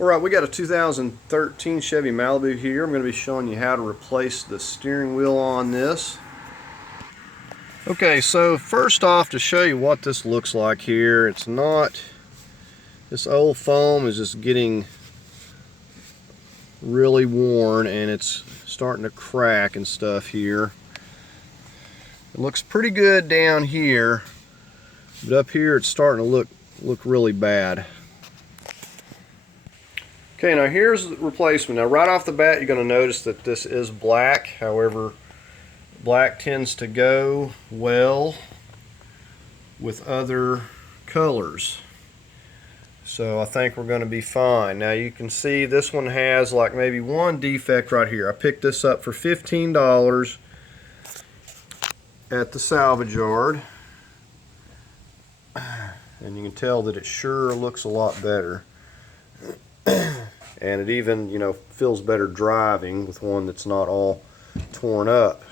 Alright, we got a 2013 Chevy Malibu here. I'm going to be showing you how to replace the steering wheel on this. Okay, so first off, to show you what this looks like here, it's not, this old foam is just getting really worn and it's starting to crack and stuff here. It looks pretty good down here, but up here it's starting to look really bad. Okay, now here's the replacement. Now right off the bat you're going to notice that this is black. However, black tends to go well with other colors. So I think we're going to be fine. Now you can see this one has like maybe one defect right here. I picked this up for $15 at the salvage yard. And you can tell that it sure looks a lot better. And it even, feels better driving with one that's not all torn up.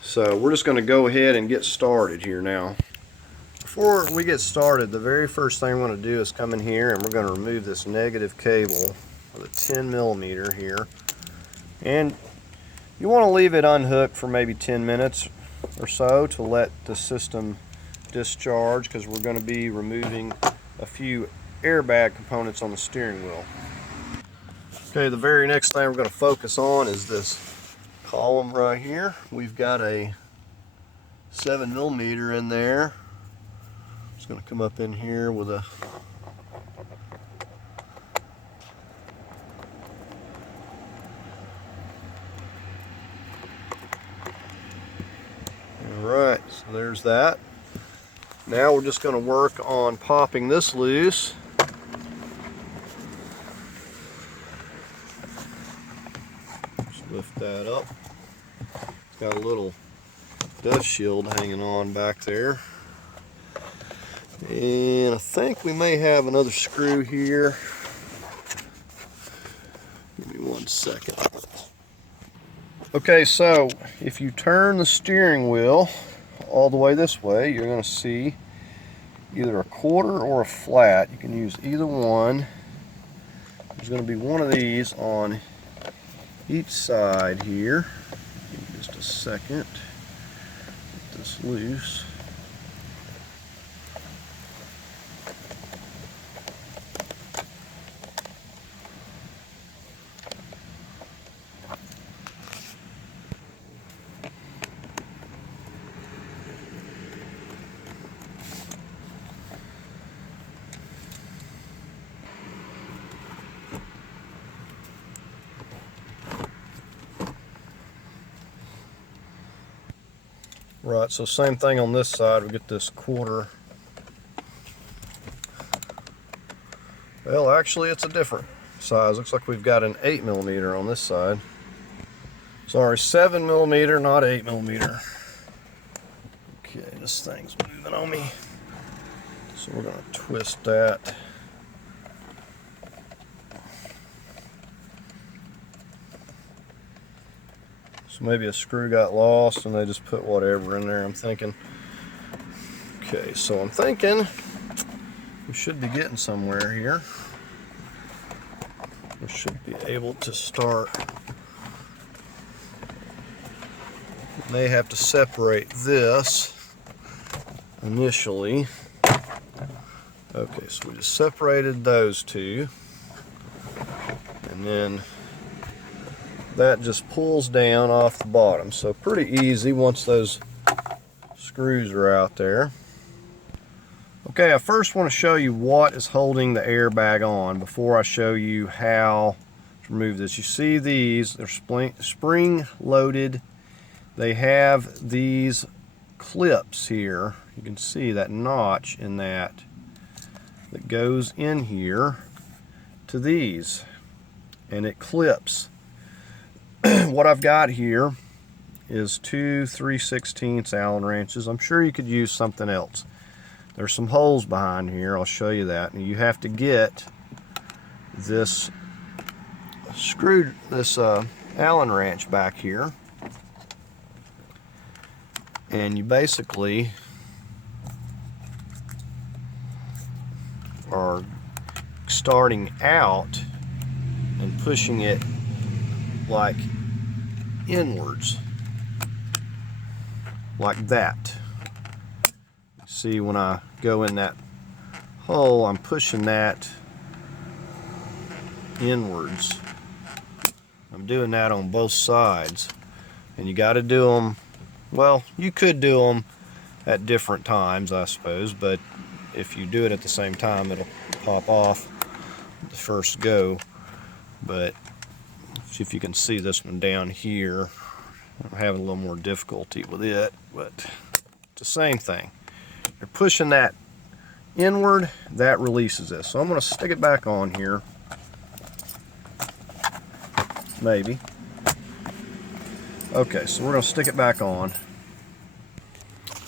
So we're just going to go ahead and get started here now. Before we get started, the very first thing we're going to do is come in here and we're going to remove this negative cable with a 10mm here. And you want to leave it unhooked for maybe 10 minutes or so to let the system discharge, because we're going to be removing a few airbag components on the steering wheel. Okay, the very next thing we're going to focus on is this column right here. We've got a 7mm in there. It's going to come up in here with a Alright, so there's that. Now we're just going to work on popping this loose. Just lift that up. It's got a little dust shield hanging on back there. And I think we may have another screw here. Give me 1 second. Okay, so if you turn the steering wheel all the way this way, you're going to see either a quarter or a flat. You can use either one. There's going to be one of these on each side here. Give me just a second. Get this loose. Right, so same thing on this side. We get this quarter. Well, actually it's a different size. Looks like we've got an 8mm on this side. Sorry, 7mm, not 8mm. Okay, this thing's moving on me. So we're going to twist that. So maybe a screw got lost and they just put whatever in there, I'm thinking. Okay, so I'm thinking we should be getting somewhere here. We should be able to start. May have to separate this initially. Okay, so we just separated those two. And then that just pulls down off the bottom. So pretty easy once those screws are out there. Okay, I first want to show you what is holding the airbag on before I show you how to remove this. You see these, they're spring loaded. They have these clips here. You can see that notch in that goes in here to these, and it clips. What I've got here is 2 3/16 Allen wrenches. I'm sure you could use something else. There's some holes behind here. I'll show you that. And you have to get this Allen wrench back here, and you basically are starting out and pushing it like inwards, like that. See, when I go in that hole, I'm pushing that inwards. I'm doing that on both sides, and you got to do them, well, you could do them at different times, I suppose, but if you do it at the same time, it'll pop off the first go. But see if you can see this one down here. I'm having a little more difficulty with it, but it's the same thing. You're pushing that inward, that releases this. So I'm going to stick it back on here. Maybe. Okay, so we're going to stick it back on.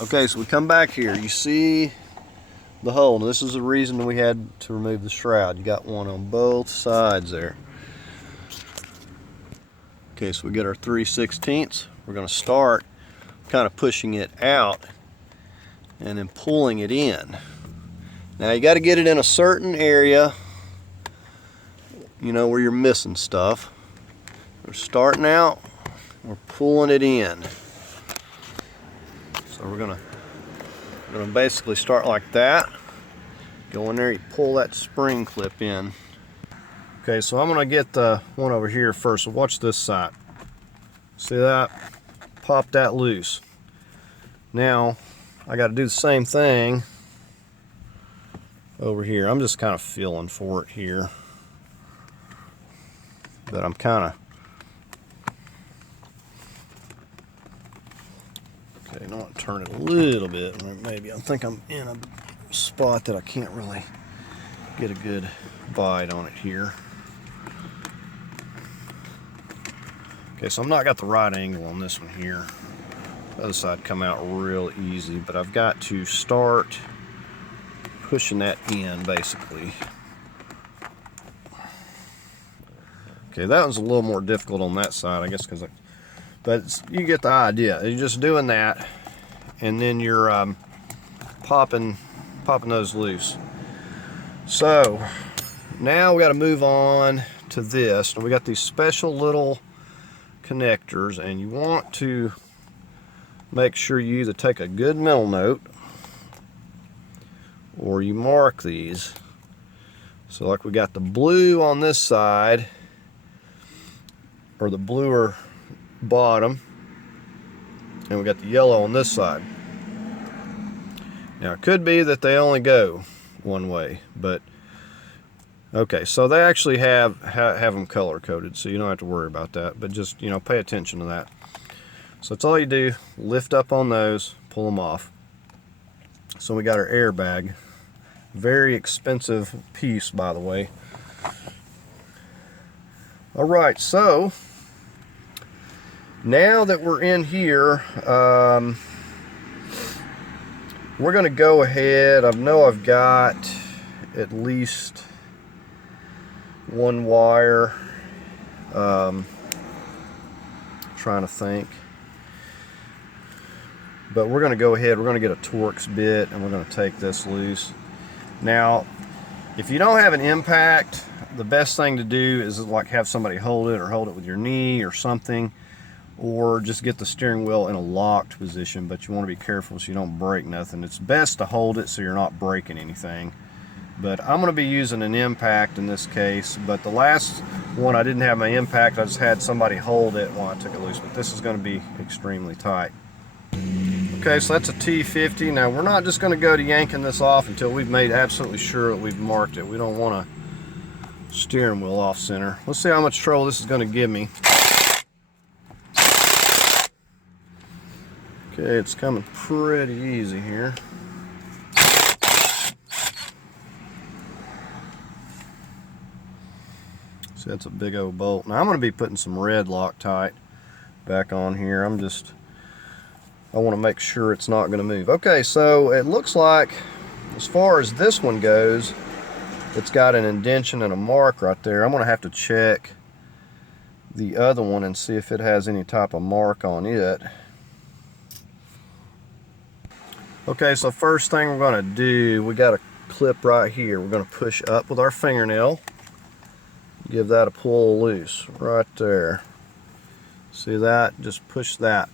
Okay, so we come back here. You see the hole. And this is the reason we had to remove the shroud. You got one on both sides there. Okay, so we get our 3/16. We're going to start kind of pushing it out and then pulling it in. Now you got to get it in a certain area, you know, where you're missing stuff. We're starting out, we're pulling it in. So we're gonna basically start like that. Go in there, you pull that spring clip in. Okay, so I'm gonna get the one over here first. So watch this side. See that? Pop that loose. Now I got to do the same thing over here. I'm just kind of feeling for it here, but I'm kind of okay. Now I'll turn it a little bit. Maybe I think I'm in a spot that I can't really get a good bite on it here. Okay, so I'm not got the right angle on this one here. The other side come out real easy, but I've got to start pushing that in basically. Okay, that one's a little more difficult on that side, I guess, but you get the idea. You're just doing that, and then you're popping those loose. So now we got to move on to this. And we got these special little connectors, and you want to make sure you either take a good mental note or you mark these. So like we got the blue on this side, or the bluer bottom, and we got the yellow on this side. Now it could be that they only go one way, but okay, so they actually have them color coded, so you don't have to worry about that, but just, you know, pay attention to that. So that's all you do. Lift up on those, pull them off. So we got our airbag. Very expensive piece, by the way. All right, so now that we're in here, we're going to go ahead. I know I've got at least one wire. Trying to think. But we're going to go ahead, we're going to get a Torx bit, and we're going to take this loose. Now, if you don't have an impact, the best thing to do is like have somebody hold it, or hold it with your knee or something, or just get the steering wheel in a locked position, but you want to be careful so you don't break nothing. It's best to hold it so you're not breaking anything. But I'm going to be using an impact in this case, but the last one I didn't have my impact, I just had somebody hold it while I took it loose, but this is going to be extremely tight. Okay, so that's a T50. Now we're not just going to go to yanking this off until we've made absolutely sure that we've marked it. We don't want a steering wheel off center. Let's see how much trouble this is going to give me. Okay, it's coming pretty easy here. See, that's a big old bolt. Now I'm going to be putting some red Loctite back on here. I want to make sure it's not going to move. Okay, so it looks like, as far as this one goes, it's got an indentation and a mark right there. I'm going to have to check the other one and see if it has any type of mark on it. Okay, so first thing we're going to do, we got to clip right here. We're going to push up with our fingernail. Give that a pull loose right there. See that? Just push that.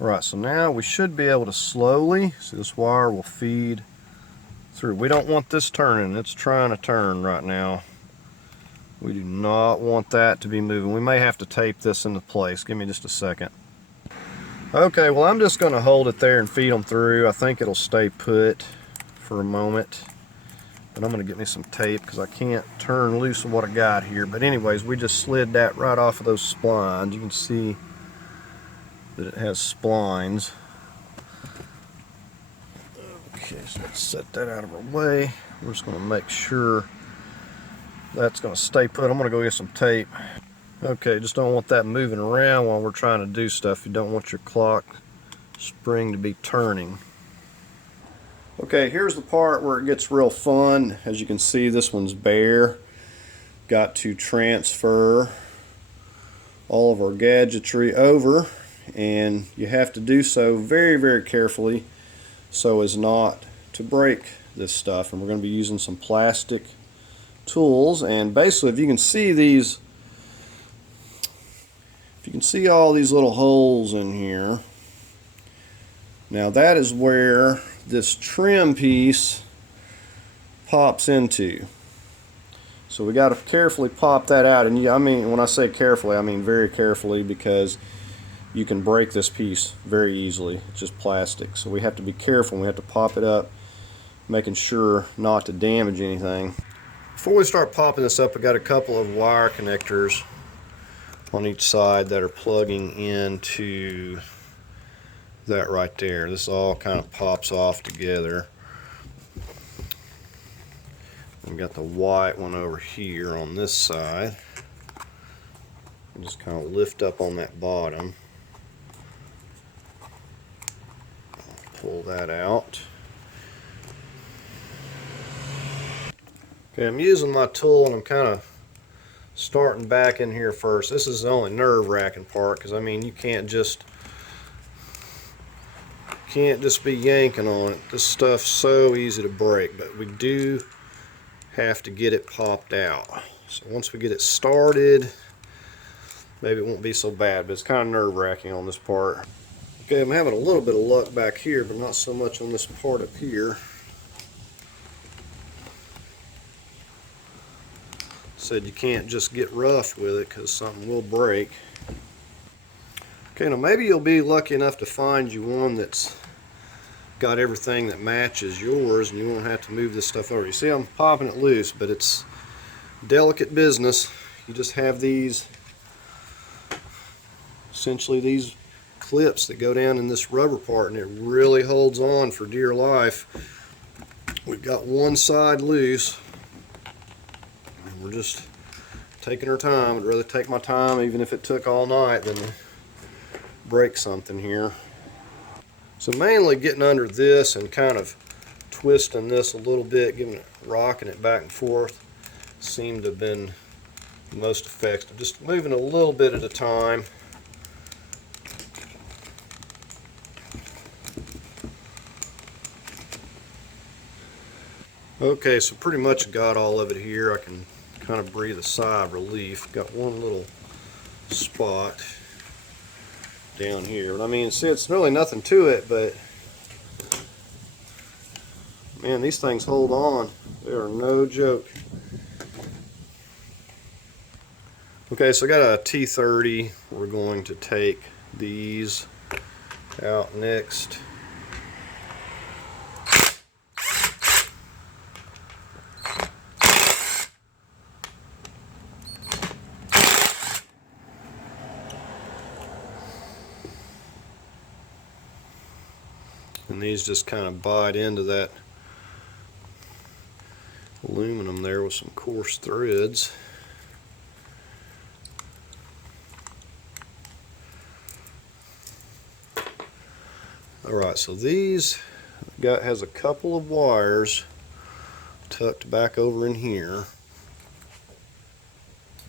Alright, so now we should be able to slowly, see this wire will feed through. We don't want this turning. It's trying to turn right now. We do not want that to be moving. We may have to tape this into place. Give me just a second. Okay, well I'm just going to hold it there and feed them through. I think it'll stay put for a moment. But I'm going to get me some tape because I can't turn loose of what I got here. But anyways, we just slid that right off of those splines. You can see that it has splines. Okay, so let's set that out of our way. We're just going to make sure that's going to stay put. I'm going to go get some tape. Okay, just don't want that moving around while we're trying to do stuff. You don't want your clock spring to be turning. Okay, here's the part where it gets real fun. As you can see, this one's bare. Got to transfer all of our gadgetry over, and you have to do so very, very carefully so as not to break this stuff. And we're going to be using some plastic tools, and basically if you can see these, if you can see all these little holes in here, now that is where this trim piece pops into. So we got to carefully pop that out, and I mean, when I say carefully, I mean very carefully, because you can break this piece very easily. It's just plastic, so we have to be careful. We have to pop it up, making sure not to damage anything. Before we start popping this up, I got a couple of wire connectors on each side that are plugging into that right there. This all kind of pops off together. We got the white one over here on this side. And just kind of lift up on that bottom. Pull that out. Okay, I'm using my tool and I'm kind of starting back in here first. This is the only nerve-wracking part, because I mean, you can't just be yanking on it. This stuff's so easy to break, but we do have to get it popped out. So once we get it started, maybe it won't be so bad, but it's kind of nerve-wracking on this part. Okay, I'm having a little bit of luck back here, but not so much on this part up here. Said you can't just get rough with it because something will break. Okay, now maybe you'll be lucky enough to find you one that's got everything that matches yours, and you won't have to move this stuff over. You see, I'm popping it loose, but it's delicate business. You just have these, essentially these clips that go down in this rubber part, and it really holds on for dear life. We've got one side loose, and we're just taking our time. I'd rather take my time, even if it took all night, than break something here. So mainly getting under this and kind of twisting this a little bit, rocking it back and forth, seemed to have been the most effective. Just moving a little bit at a time. Okay, so pretty much got all of it here. I can kind of breathe a sigh of relief. Got one little spot down here. But I mean, see, it's really nothing to it, but man, these things hold on. They are no joke. Okay, so I got a T30. We're going to take these out next. And these just kind of bite into that aluminum there with some coarse threads. Alright, so these has a couple of wires tucked back over in here.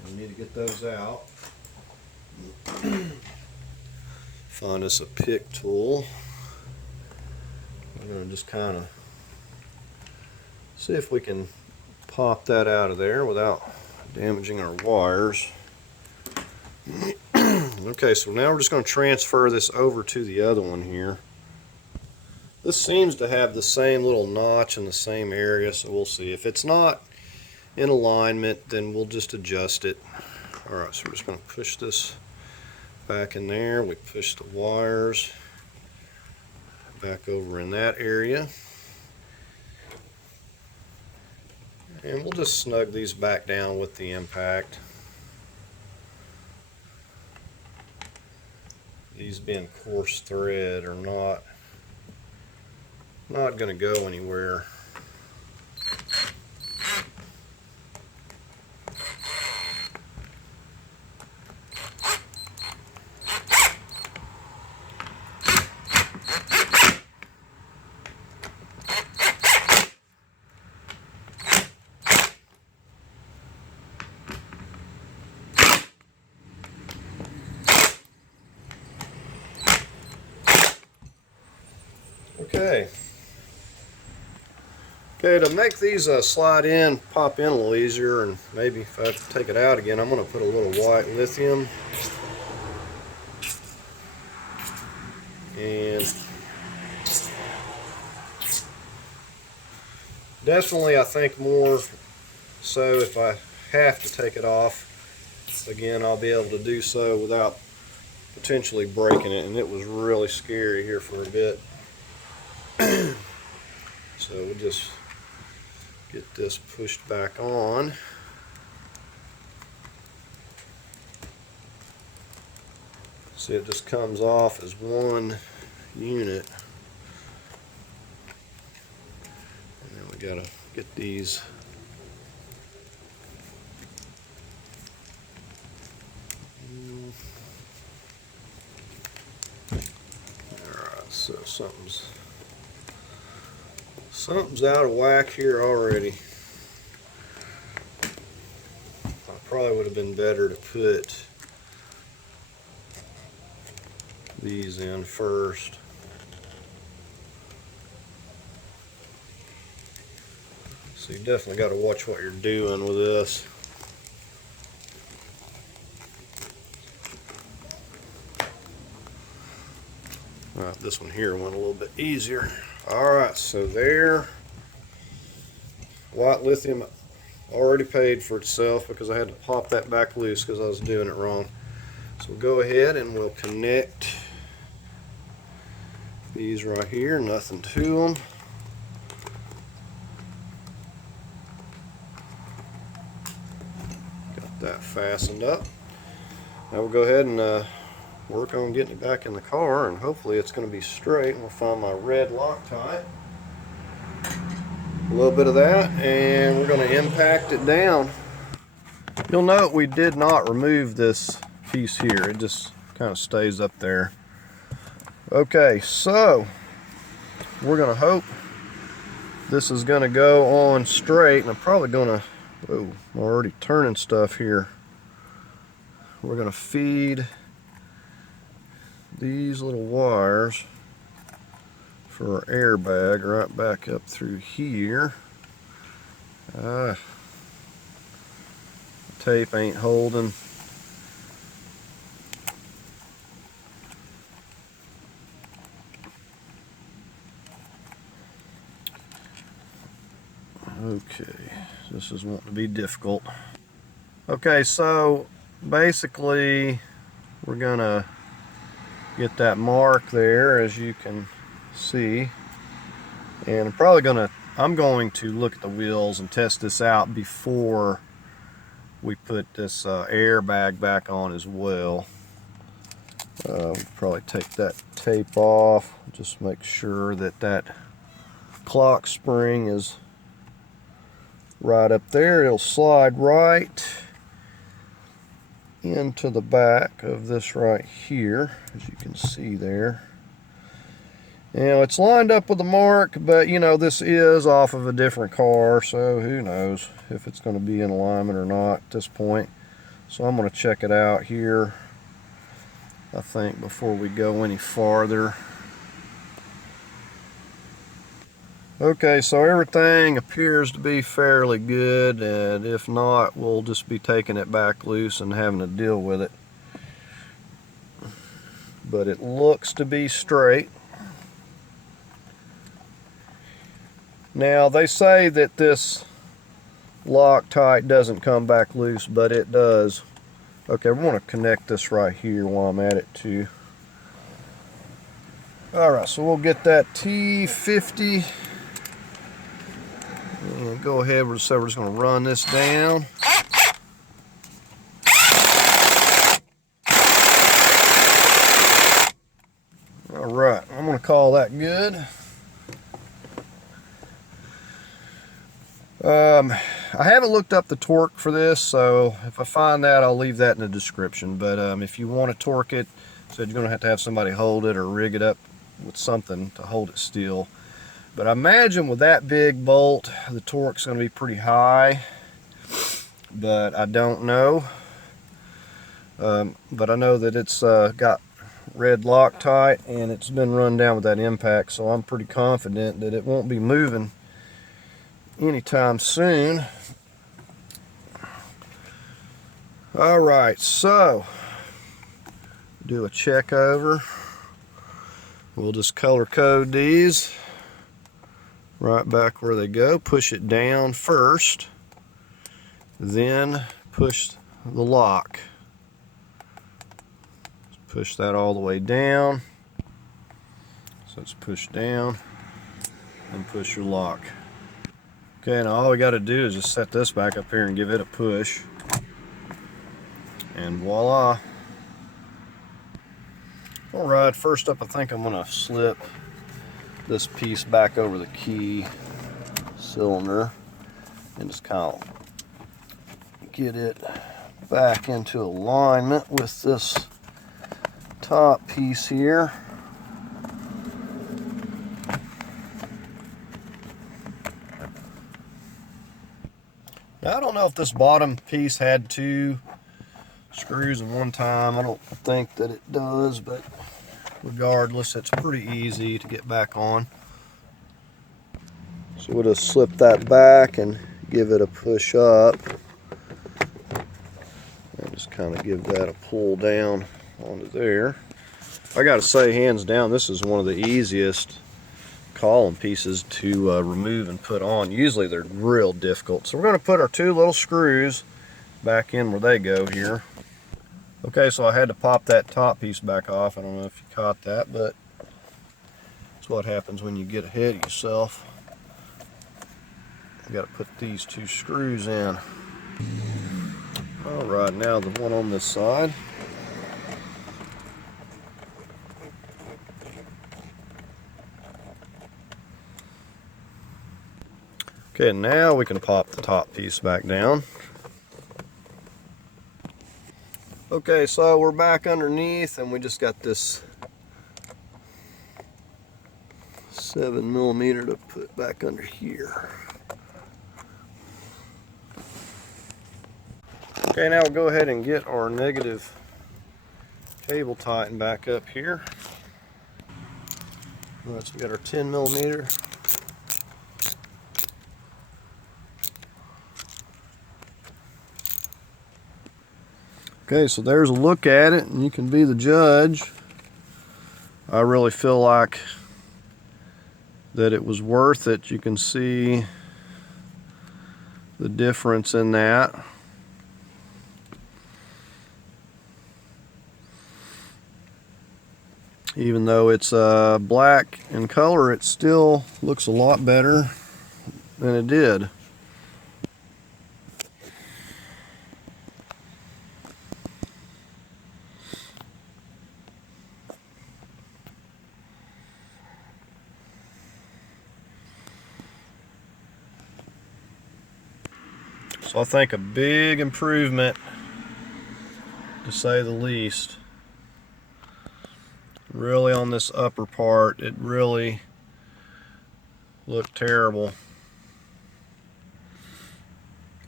We need to get those out. Find us a pick tool. I'm going to just kind of See if we can pop that out of there without damaging our wires. Okay, so now we're just going to transfer this over to the other one here. This seems to have the same little notch in the same area, so we'll see. If it's not in alignment, then we'll just adjust it. Alright, so we're just going to push this back in there. We push the wires back over in that area. And we'll just snug these back down with the impact. These being coarse thread are not going to go anywhere. Okay, to make these slide in, pop in a little easier, and maybe if I have to take it out again, I'm going to put a little white lithium. And definitely, I think more so if I have to take it off, again, I'll be able to do so without potentially breaking it, and it was really scary here for a bit. So we'll just get this pushed back on. See, it just comes off as one unit. And then we gotta get these alright, so something's out of whack here already. I probably would have been better to put these in first. So you definitely got to watch what you're doing with this. Alright, this one here went a little bit easier. Alright, so there. White lithium already paid for itself because I had to pop that back loose because I was doing it wrong. So we'll go ahead and we'll connect these right here, nothing to them. Got that fastened up. Now we'll go ahead and work on getting it back in the car, and hopefully it's going to be straight. And we'll find my red Loctite. A little bit of that, and we're going to impact it down. You'll note we did not remove this piece here. It just kind of stays up there. Okay, so we're going to hope this is going to go on straight, and I'm probably going to, whoa, I'm already turning stuff here. We're going to feed these little wires for our airbag right back up through here. Tape ain't holding. Okay, this is wanting to be difficult. Okay, so basically we're gonna get that mark there, as you can see, and I'm going to look at the wheels and test this out before we put this airbag back on as well. We'll probably take that tape off, just make sure that that clock spring is right up there. It'll slide right into the back of this right here, as you can see there. You know, it's lined up with the mark, but you know, this is off of a different car, so who knows if it's going to be in alignment or not at this point. So I'm going to check it out here, I think, before we go any farther. Okay, so everything appears to be fairly good, and if not, we'll just be taking it back loose and having to deal with it. But it looks to be straight. Now, they say that this Loctite doesn't come back loose, but it does. Okay, we want to connect this right here while I'm at it too. Alright, so we'll get that T50. And go ahead, we're just going to run this down. Alright, I'm going to call that good. I haven't looked up the torque for this, so if I find that, I'll leave that in the description. But if you want to torque it, so you're going to have somebody hold it or rig it up with something to hold it still. But I imagine with that big bolt, the torque's going to be pretty high, but I don't know. But I know that it's got red Loctite, and it's been run down with that impact, so I'm pretty confident that it won't be moving anytime soon. Alright, so do a check over. We'll just color code these right back where they go. Push it down first, then push the lock. Push that all the way down. So it's push down and push your lock. Okay, now all we got to do is just set this back up here and give it a push. And voila. Alright, first up I think I'm going to slip this piece back over the key cylinder and just kind of get it back into alignment with this top piece here. Now, I don't know if this bottom piece had 2 screws at one time. I don't think that it does, but regardless, it's pretty easy to get back on. So we'll just slip that back and give it a push up. And just kind of give that a pull down onto there. I gotta say, hands down, this is one of the easiest column pieces to remove and put on. Usually they're real difficult. So we're going to put our 2 little screws back in where they go here. Okay, so I had to pop that top piece back off. I don't know if you caught that, but that's what happens when you get ahead of yourself. You got to put these 2 screws in. All right, now the one on this side. Okay, now we can pop the top piece back down. Okay, so we're back underneath, and we just got this 7mm to put back under here. Okay, now we'll go ahead and get our negative cable tightened back up here. All right, so we got our 10mm. Okay, so there's a look at it, and you can be the judge. I really feel like that it was worth it. You can see the difference in that. Even though it's black in color, it still looks a lot better than it did. So I think a big improvement, to say the least. Really, on this upper part, it really looked terrible.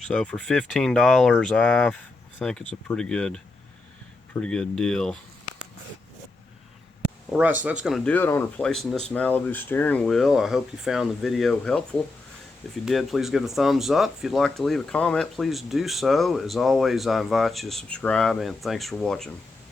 So for $15, I think it's a pretty good deal. Alright, so that's going to do it on replacing this Malibu steering wheel. I hope you found the video helpful. If you did, please give it a thumbs up. If you'd like to leave a comment, please do so. As always, I invite you to subscribe, and thanks for watching.